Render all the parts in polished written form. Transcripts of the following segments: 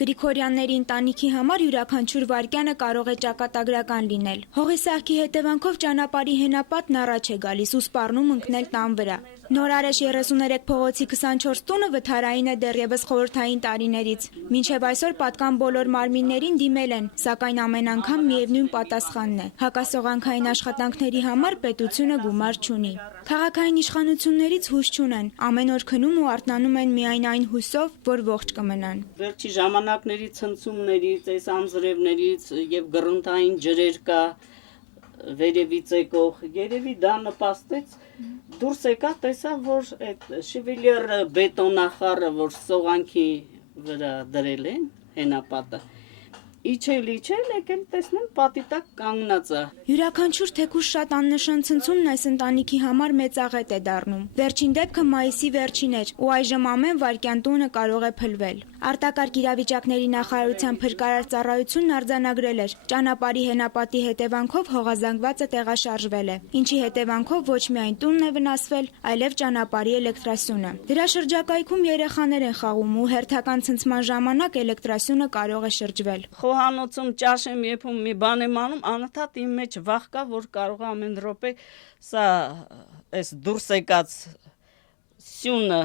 Գրիգորյանների ընտանիքի համար յուրաքանչյուր վայրկյանը կարող է ճակատագրական լինել։ Հողի սահքի հետևանքով ճանապարհի հենապատն առաջ է գալիս ու սպառնում ընկնել տան վրա։ Նորարեշ 33 փողոցի 24 տունը վթարային է դեռևս խորհրդային տարիներից։ Մինչև այսօր պատկան բոլոր մարմիններին դիմել են, սակայն ամեն անգամ միևնույն պատասխանն է։ Հակասողանքային աշխատանքների համար պետությունը գումար չունի։ Քաղաքային իշխանություններից հույս չունեն, ամեն օր քնում ու արթնանում են միայն այն հույսով, որ ողջ կմնան։ Վերջի ժամանակների ցնցումներից, այս անձրևներից եւ գրունտային ջրեր կա վերևից եկող, երևի դա նպաստեց, դուրս եկա, տեսա, որ այդ շիվիլյեր բետոնախառը, որ սողանքի վրա դրել են հենապատը, իջել, եկել տեսնեմ պատի տակ կանգնած է։ Յուրաքանչյուր թեկուզ շատ աննշան ցնցումն այս ընտանիքի համար մեծաղետ է դառնում։ Վերջին դեպքը մայիսի վերջին էր, ու այժմ ամեն վայրկյան տունը կարող է փլվել։ Արտակարգ իրավիճակների նախարարության փրկարար ծառայությունն արձանագրել էր, ճանապարհի հենապատի հետևանքով հողազանգվածը տեղաշարժվել է, ինչի հետևանքով ոչ միայն տունն է վնասվել, այլև ճանապարհի էլեկտրասյունը։ Դրա շրջակայքում երեխաներ են խաղում ու հերթական ցնցման ժամանակ էլեկտրասյունը կարող է շրջվել։ Խոհանոցում ճաշ եմ եփում, մի բան եմ անում, անընդհատ իմ մեջ վախ կա, որ կարող է ամեն րոպե սա այս դուրս եկած սյունը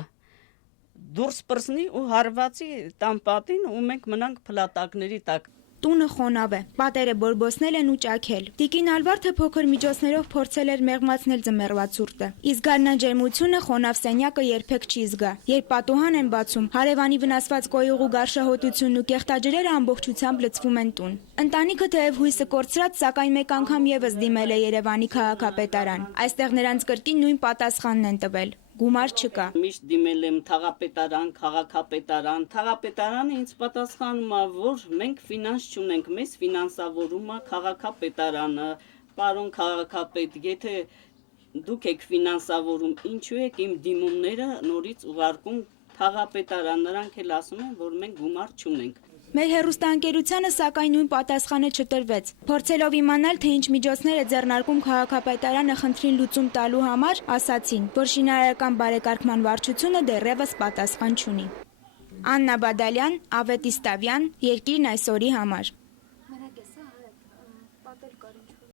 դուրս պրծնի ու հարվածի տան պատին ու մենք մնանք փլատակների տակ։ Տունը խոնավ է, պատերը բորբոսնել են ու ճաքել։ Տիկին Ալվարդը փոքր միջոցներով փորձել էր մեղմացնել ձմեռվա ցուրտը։ Իսկ գարնաջերմությունը խոնավ սենյակը երբեք չի զգա։ Երբ պատուհան են բացում, հարևանի վնասված կոյուղու գարշահոտությունն ու կեղտաջրերը ամբողջությամբ լցվում են տուն։ Ընտանիքը թեև հույսը կորցրած, սակայն մեկ անգամ եւս դիմել է Երևանի քաղաքապետարան։ Այստեղ նրանց կրկին նույն պատասխանն են տվել։ Գումար չկա։ Միշտ դիմել եմ թաղապետարան, քաղաքապետարան, թաղապետարանը ինձ պատասխանում է, որ մենք ֆինանս չունենք, մեզ ֆինանսավորում է քաղաքապետարանը, պարոն քաղաքապետ, եթե դուք եք ֆինանսավորում, ինչու եք իմ դիմումները նորից ուղարկում թաղապետարան, նրանք էլ ասում են, որ մենք գումար չունենք։ Մեր հեռուստաընկերությանը սակայն նույն պատասխանը չտրվեց։ Փորձելով իմանալ, թե ինչ միջոցներ է ձեռնարկում քաղաքապետարանը խնդրին լուծում տալու համար, ասացին, որ շինարարական բարեկարգման վարչությունը դեռևս պատասխան չունի։ Աննա Բադալյան, Ավետ Իստավյան, Երկիրն այսօրի համար։